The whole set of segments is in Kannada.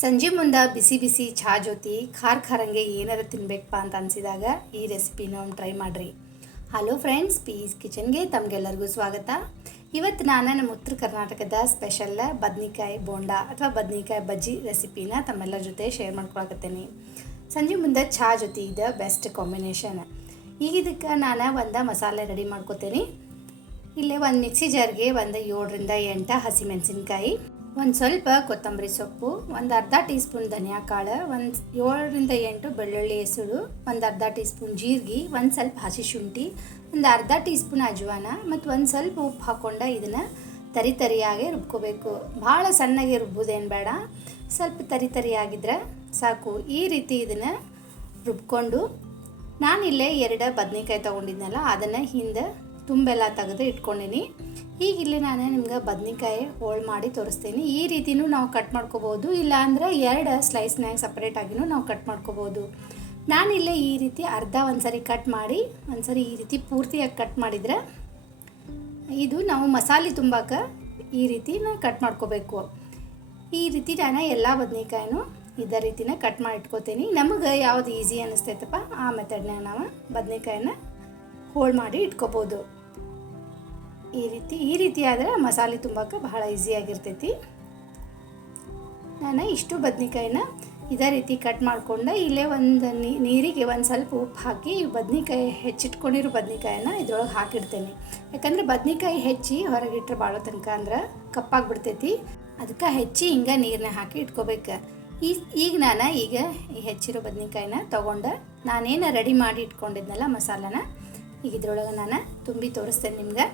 ಸಂಜೆ ಮುಂದೆ ಬಿಸಿ ಬಿಸಿ ಚಹಾ ಜೊತೆ ಖಾರ ಖಾರಂಗೆ ಏನಾರು ತಿನ್ಬೇಕಪ್ಪ ಅಂತ ಅನಿಸಿದಾಗ ಈ ರೆಸಿಪಿನ ಒಮ್ಮೆ ಟ್ರೈ ಮಾಡಿರಿ. ಹಲೋ ಫ್ರೆಂಡ್ಸ್, ಪೀಸ್ ಕಿಚನ್ಗೆ ತಮಗೆಲ್ಲರಿಗೂ ಸ್ವಾಗತ. ಇವತ್ತು ನಾನು ನಮ್ಮ ಉತ್ತರ ಕರ್ನಾಟಕದ ಸ್ಪೆಷಲ್ ಬದ್ನಿಕಾಯಿ ಬೋಂಡಾ ಅಥವಾ ಬದ್ನಿಕಾಯಿ ಬಜ್ಜಿ ರೆಸಿಪಿನ ತಮ್ಮೆಲ್ಲರ ಜೊತೆ ಶೇರ್ ಮಾಡ್ಕೊಳಕತ್ತೇನೆ. ಸಂಜೆ ಮುಂದೆ ಚಹಾ ಜೊತೆ ಇದು ಬೆಸ್ಟ್ ಕಾಂಬಿನೇಷನ್. ಈಗ ಇದಕ್ಕೆ ನಾನು ಒಂದು ಮಸಾಲೆ ರೆಡಿ ಮಾಡ್ಕೋತೀನಿ. ಇಲ್ಲೇ ಒಂದು ಮಿಕ್ಸಿ ಜಾರ್ಗೆ ಒಂದು 7ರಿಂದ 8 ಹಸಿಮೆಣಸಿನ್ಕಾಯಿ, ಒಂದು ಸ್ವಲ್ಪ ಕೊತ್ತಂಬರಿ ಸೊಪ್ಪು, ಒಂದು ಅರ್ಧ ಟೀ ಸ್ಪೂನ್ ಧನಿಯಾ ಕಾಳು, ಒಂದು 7ರಿಂದ 8 ಬೆಳ್ಳುಳ್ಳಿ ಹೆಸರು, ಒಂದು ಅರ್ಧ ಟೀ ಸ್ಪೂನ್ ಜೀರಿಗೆ, ಒಂದು ಸ್ವಲ್ಪ ಹಸಿ ಶುಂಠಿ, ಒಂದು ಅರ್ಧ ಟೀ ಸ್ಪೂನ್ ಅಜ್ವಾನ ಮತ್ತು ಒಂದು ಸ್ವಲ್ಪ ಉಪ್ಪು ಹಾಕ್ಕೊಂಡು ಇದನ್ನು ತರಿಯಾಗಿ ರುಬ್ಕೋಬೇಕು. ಭಾಳ ಸಣ್ಣಗೆ ರುಬ್ಬೋದೇನು ಬೇಡ, ಸ್ವಲ್ಪ ತರಿಯಾಗಿದ್ದರೆ ಸಾಕು. ಈ ರೀತಿ ಇದನ್ನು ರುಬ್ಕೊಂಡು ನಾನಿಲ್ಲೇ 2 ಬದ್ನಿಕಾಯಿ ತೊಗೊಂಡಿದ್ನಲ್ಲ ಅದನ್ನು ಹಿಂದೆ ತುಂಬೆಲ್ಲ ತೆಗೆದು ಇಟ್ಕೊಂಡೀನಿ. ಈಗ ಇಲ್ಲಿ ನಾನು ನಿಮ್ಗೆ ಬದ್ನಿಕಾಯಿ ಹೋಳು ಮಾಡಿ ತೋರಿಸ್ತೀನಿ. ಈ ರೀತಿಯೂ ನಾವು ಕಟ್ ಮಾಡ್ಕೋಬೋದು, ಇಲ್ಲಾಂದ್ರೆ 2 ಸ್ಲೈಸ್ನಾಗ ಸಪ್ರೇಟಾಗಿಯೂ ನಾವು ಕಟ್ ಮಾಡ್ಕೋಬೋದು. ನಾನಿಲ್ಲೇ ಈ ರೀತಿ ಅರ್ಧ ಒಂದ್ಸರಿ ಕಟ್ ಮಾಡಿ ಒಂದ್ಸರಿ ಈ ರೀತಿ ಪೂರ್ತಿಯಾಗಿ ಕಟ್ ಮಾಡಿದರೆ ಇದು ನಾವು ಮಸಾಲೆ ತುಂಬಕ್ಕೆ ಈ ರೀತಿ ಕಟ್ ಮಾಡ್ಕೋಬೇಕು. ಈ ರೀತಿ ನಾನು ಎಲ್ಲ ಬದ್ನಿಕಾಯಿನೂ ಇದೇ ರೀತಿನ ಕಟ್ ಮಾಡಿ ಇಟ್ಕೋತೀನಿ. ನಮಗೆ ಯಾವುದು ಈಸಿ ಅನ್ನಿಸ್ತೈತಪ್ಪ ಆ ಮೆಥಡ್ನಾಗ ನಾವು ಬದ್ನಿಕಾಯಿನ ಹೋಳು ಮಾಡಿ ಇಟ್ಕೋಬೋದು. ಈ ರೀತಿ ಆದರೆ ಮಸಾಲೆ ತುಂಬಕ್ಕೆ ಬಹಳ ಈಸಿಯಾಗಿರ್ತೈತಿ. ನಾನು ಇಷ್ಟು ಬದ್ನಿಕಾಯಿನ ಇದೇ ರೀತಿ ಕಟ್ ಮಾಡಿಕೊಂಡು ಇಲ್ಲೇ ಒಂದು ನೀರಿಗೆ ಒಂದು ಸ್ವಲ್ಪ ಉಪ್ಪು ಹಾಕಿ ಬದ್ನಿಕಾಯಿ ಹೆಚ್ಚಿಟ್ಕೊಂಡಿರೋ ಬದ್ನಿಕಾಯಿನ ಇದ್ರೊಳಗೆ ಹಾಕಿಡ್ತೇನೆ. ಯಾಕಂದರೆ ಬದ್ನಿಕಾಯಿ ಹೆಚ್ಚಿ ಹೊರಗಿಟ್ರೆ ಭಾಳ ತನಕ ಅಂದ್ರೆ ಕಪ್ಪಾಗಿಬಿಡ್ತೈತಿ. ಅದಕ್ಕೆ ಹೆಚ್ಚಿ ಹಿಂಗೆ ನೀರನ್ನ ಹಾಕಿ ಇಟ್ಕೋಬೇಕು. ಈಗ ನಾನು ಹೆಚ್ಚಿರೋ ಬದ್ನಿಕಾಯಿನ ತೊಗೊಂಡು ನಾನೇನು ರೆಡಿ ಮಾಡಿ ಇಟ್ಕೊಂಡಿದ್ನಲ್ಲ ಮಸಾಲನ ಈಗ ಇದ್ರೊಳಗೆ ನಾನು ತುಂಬಿ ತೋರಿಸ್ತೇನೆ ನಿಮ್ಗೆ.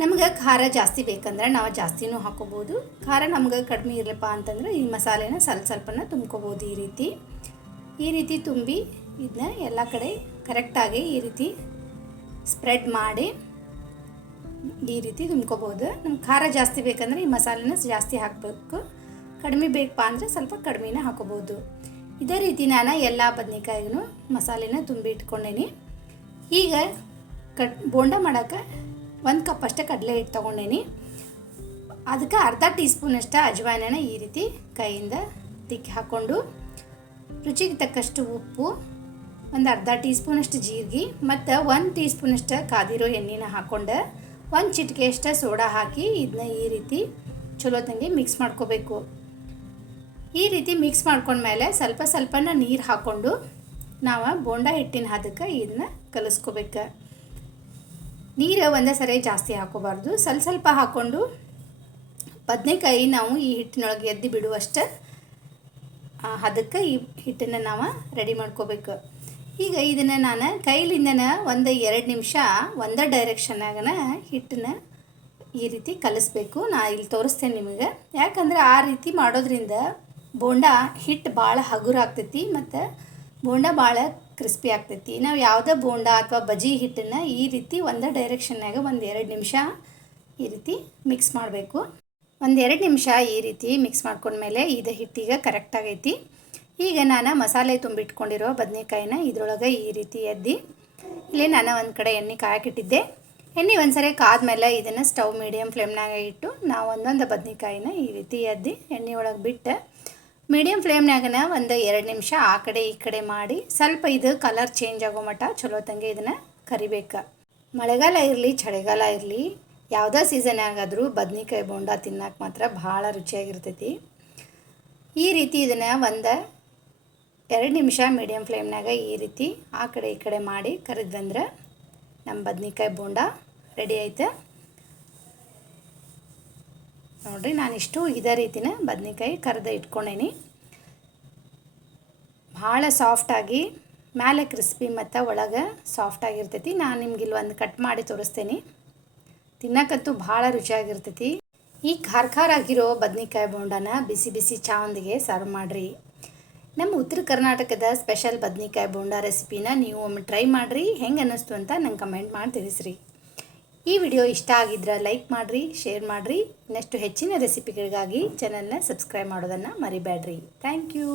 ನಮ್ಗೆ ಖಾರ ಜಾಸ್ತಿ ಬೇಕಂದ್ರೆ ನಾವು ಜಾಸ್ತಿನೂ ಹಾಕೋಬೋದು, ಖಾರ ನಮ್ಗೆ ಕಡಿಮೆ ಇರಲಪ್ಪ ಅಂತಂದ್ರೆ ಈ ಮಸಾಲೆನ ಸ್ವಲ್ಪನ ತುಂಬ್ಕೋಬೋದು. ಈ ರೀತಿ ತುಂಬಿ ಇದನ್ನ ಎಲ್ಲ ಕಡೆ ಕರೆಕ್ಟಾಗಿ ಈ ರೀತಿ ಸ್ಪ್ರೆಡ್ ಮಾಡಿ ಈ ರೀತಿ ತುಂಬ್ಕೋಬೋದು. ನಮ್ಗೆ ಖಾರ ಜಾಸ್ತಿ ಬೇಕಂದ್ರೆ ಈ ಮಸಾಲೆನ ಜಾಸ್ತಿ ಹಾಕಬೇಕು, ಕಡಿಮೆ ಬೇಕಪ್ಪ ಅಂದರೆ ಸ್ವಲ್ಪ ಕಡಿಮೆನ ಹಾಕೋಬೋದು. ಇದೇ ರೀತಿ ನಾನು ಎಲ್ಲ ಬದ್ನಿಕಾಯಿಗೂ ಮಸಾಲೆನ ತುಂಬಿ ಇಟ್ಕೊಂಡೇನಿ. ಈಗ ಬೋಂಡ ಮಾಡೋಕ್ಕೆ 1 ಕಪ್ ಅಷ್ಟೇ ಕಡಲೆ ಹಿಟ್ಟು ತೊಗೊಂಡೇನಿ. ಅದಕ್ಕೆ ಅರ್ಧ ಟೀ ಸ್ಪೂನಷ್ಟು ಅಜ್ವಾನನ ಈ ರೀತಿ ಕೈಯಿಂದ ತಿಕ್ಕಿ ಹಾಕ್ಕೊಂಡು, ರುಚಿಗೆ ತಕ್ಕಷ್ಟು ಉಪ್ಪು, ಒಂದು ಅರ್ಧ ಟೀ ಸ್ಪೂನಷ್ಟು ಜೀರಿಗೆ ಮತ್ತು 1 ಟೀ ಸ್ಪೂನಷ್ಟು ಕಾದಿರೋ ಎಣ್ಣೆನ ಹಾಕ್ಕೊಂಡು 1 ಚಿಟಿಕೆಯಷ್ಟು ಸೋಡಾ ಹಾಕಿ ಇದನ್ನ ಈ ರೀತಿ ಚಲೋತ್ತಂಗೆ ಮಿಕ್ಸ್ ಮಾಡ್ಕೋಬೇಕು. ಈ ರೀತಿ ಮಿಕ್ಸ್ ಮಾಡ್ಕೊಂಡ್ಮೇಲೆ ಸ್ವಲ್ಪನ ನೀರು ಹಾಕ್ಕೊಂಡು ನಾವು ಬೋಂಡ ಹಿಟ್ಟಿನ ಹದಕ್ಕೆ ಇದನ್ನ ಕಲಿಸ್ಕೋಬೇಕು. ನೀರು ಒಂದೇ ಸರಿ ಜಾಸ್ತಿ ಹಾಕೋಬಾರ್ದು, ಸ್ವಲ್ಪ ಹಾಕ್ಕೊಂಡು ಬದನೆಕಾಯಿ ನಾವು ಈ ಹಿಟ್ಟಿನೊಳಗೆ ಎದ್ದು ಬಿಡುವಷ್ಟು ಹದಕ್ಕೆ ಈ ಹಿಟ್ಟನ್ನು ನಾವು ರೆಡಿ ಮಾಡ್ಕೋಬೇಕು. ಈಗ ಇದನ್ನು ನಾನು ಕೈಲಿಂದನ 1-2 ನಿಮಿಷ ಒಂದೇ ಡೈರೆಕ್ಷನ್ನಾಗನ ಹಿಟ್ಟನ್ನು ಈ ರೀತಿ ಕಲಿಸ್ಬೇಕು. ಇಲ್ಲಿ ತೋರಿಸ್ತೇನೆ ನಿಮಗೆ. ಯಾಕಂದರೆ ಆ ರೀತಿ ಮಾಡೋದ್ರಿಂದ ಬೋಂಡ ಹಿಟ್ಟು ಭಾಳ ಹಗುರಾಗ್ತೈತಿ ಮತ್ತು ಬೋಂಡ ಭಾಳ ಕ್ರಿಸ್ಪಿ ಆಗ್ತೈತಿ. ನಾವು ಯಾವುದೇ ಬೋಂಡ ಅಥವಾ ಬಜ್ಜಿ ಹಿಟ್ಟನ್ನು ಈ ರೀತಿ ಒಂದೇ ಡೈರೆಕ್ಷನ್ನಾಗ 1-2 ನಿಮಿಷ ಈ ರೀತಿ ಮಿಕ್ಸ್ ಮಾಡಬೇಕು. 1-2 ನಿಮಿಷ ಈ ರೀತಿ ಮಿಕ್ಸ್ ಮಾಡ್ಕೊಂಡ್ಮೇಲೆ ಇದು ಹಿಟ್ಟಿಗೆ ಕರೆಕ್ಟಾಗೈತಿ. ಈಗ ನಾನು ಮಸಾಲೆ ತುಂಬಿಟ್ಕೊಂಡಿರೋ ಬದನೆಕಾಯಿನ ಇದರೊಳಗೆ ಈ ರೀತಿ ಎದ್ದು ಇಲ್ಲಿ ನಾನು ಒಂದು ಕಡೆ ಎಣ್ಣೆ ಕಾಯಕ್ಕಿಟ್ಟಿದ್ದೆ. ಎಣ್ಣೆ ಒಂದ್ಸರಿ ಕಾದ್ಮೇಲೆ ಇದನ್ನು ಸ್ಟವ್ ಮೀಡಿಯಮ್ ಫ್ಲೇಮ್ನಾಗ ಇಟ್ಟು ನಾವು ಒಂದೊಂದು ಬದನೆಕಾಯಿನ ಈ ರೀತಿ ಎದ್ದು ಎಣ್ಣೆ ಒಳಗೆ ಬಿಟ್ಟು ಮೀಡಿಯಮ್ ಫ್ಲೇಮ್ನಾಗನ 1-2 ನಿಮಿಷ ಆ ಕಡೆ ಈ ಕಡೆ ಮಾಡಿ ಸ್ವಲ್ಪ ಇದು ಕಲರ್ ಚೇಂಜ್ ಆಗೋ ಮಟ್ಟ ಚಲೋತ್ತಂಗೆ ಇದನ್ನು ಕರಿಬೇಕು. ಮಳೆಗಾಲ ಇರಲಿ ಚಳಿಗಾಲ ಇರಲಿ ಯಾವುದೇ ಸೀಸನ್ನಾಗಾದರೂ ಬದ್ನಿಕಾಯಿ ಬೋಂಡ ತಿನ್ನಕ್ಕೆ ಮಾತ್ರ ಭಾಳ ರುಚಿಯಾಗಿರ್ತೈತಿ. ಈ ರೀತಿ ಇದನ್ನು 1-2 ನಿಮಿಷ ಮೀಡಿಯಮ್ ಫ್ಲೇಮ್ನಾಗ ಈ ರೀತಿ ಆ ಕಡೆ ಈ ಕಡೆ ಮಾಡಿ ಕರಿದ್ವಂದ್ರೆ ನಮ್ಮ ಬದ್ನಿಕಾಯಿ ಬೋಂಡ ರೆಡಿ ಆಯ್ತು. ನೋಡಿರಿ, ನಾನಿಷ್ಟು ಇದೇ ರೀತಿನ ಬದ್ನಿಕಾಯಿ ಕರೆದು ಇಟ್ಕೊಂಡೇನಿ. ಭಾಳ ಸಾಫ್ಟಾಗಿ ಮೇಲೆ ಕ್ರಿಸ್ಪಿ ಮತ್ತು ಒಳಗೆ ಸಾಫ್ಟಾಗಿರ್ತೈತಿ. ನಾನು ನಿಮ್ಗೆ ಇಲ್ಲಿ ಒಂದು ಕಟ್ ಮಾಡಿ ತೋರಿಸ್ತೇನೆ. ತಿನ್ನಕ್ಕಂತೂ ಭಾಳ ರುಚಿಯಾಗಿರ್ತೈತಿ. ಈ ಖಾರ ಆಗಿರೋ ಬದ್ನಿಕಾಯಿ ಬೋಂಡನ ಬಿಸಿ ಬಿಸಿ ಚಹಾದೊಂದಿಗೆ ಸರ್ವ್ ಮಾಡಿರಿ. ನಮ್ಮ ಉತ್ತರ ಕರ್ನಾಟಕದ ಸ್ಪೆಷಲ್ ಬದ್ನಿಕಾಯಿ ಬೋಂಡ ರೆಸಿಪಿನ ನೀವು ಒಮ್ಮೆ ಟ್ರೈ ಮಾಡಿರಿ. ಹೆಂಗೆ ಅನ್ನಿಸ್ತು ಅಂತ ನಂಗೆ ಕಮೆಂಟ್ ಮಾಡಿ ತಿಳಿಸ್ರಿ. ಈ ವಿಡಿಯೋ ಇಷ್ಟ ಆಗಿದ್ರೆ ಲೈಕ್ ಮಾಡಿರಿ, ಶೇರ್ ಮಾಡಿರಿ. ಇನ್ನಷ್ಟು ಹೆಚ್ಚಿನ ರೆಸಿಪಿಗಳಿಗಾಗಿ ಚಾನಲ್ನ ಸಬ್ಸ್ಕ್ರೈಬ್ ಮಾಡೋದನ್ನು ಮರಿಬೇಡ್ರಿ. Thank you.